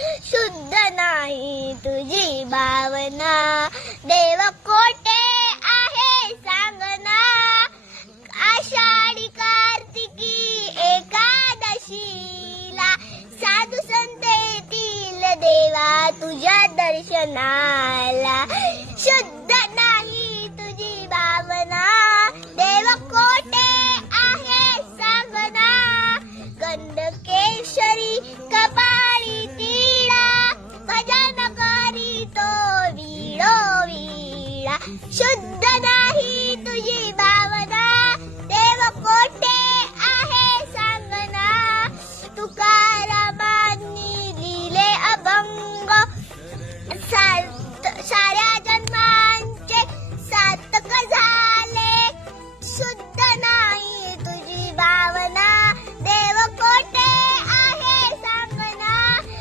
शुद्ध नाही तुझी भावना, देव कोठे आहे सांगना. आषाढी कार्तिकी एकादशीला साधू संत येतील देवा तुझ्या दर्शनाला. शुद्ध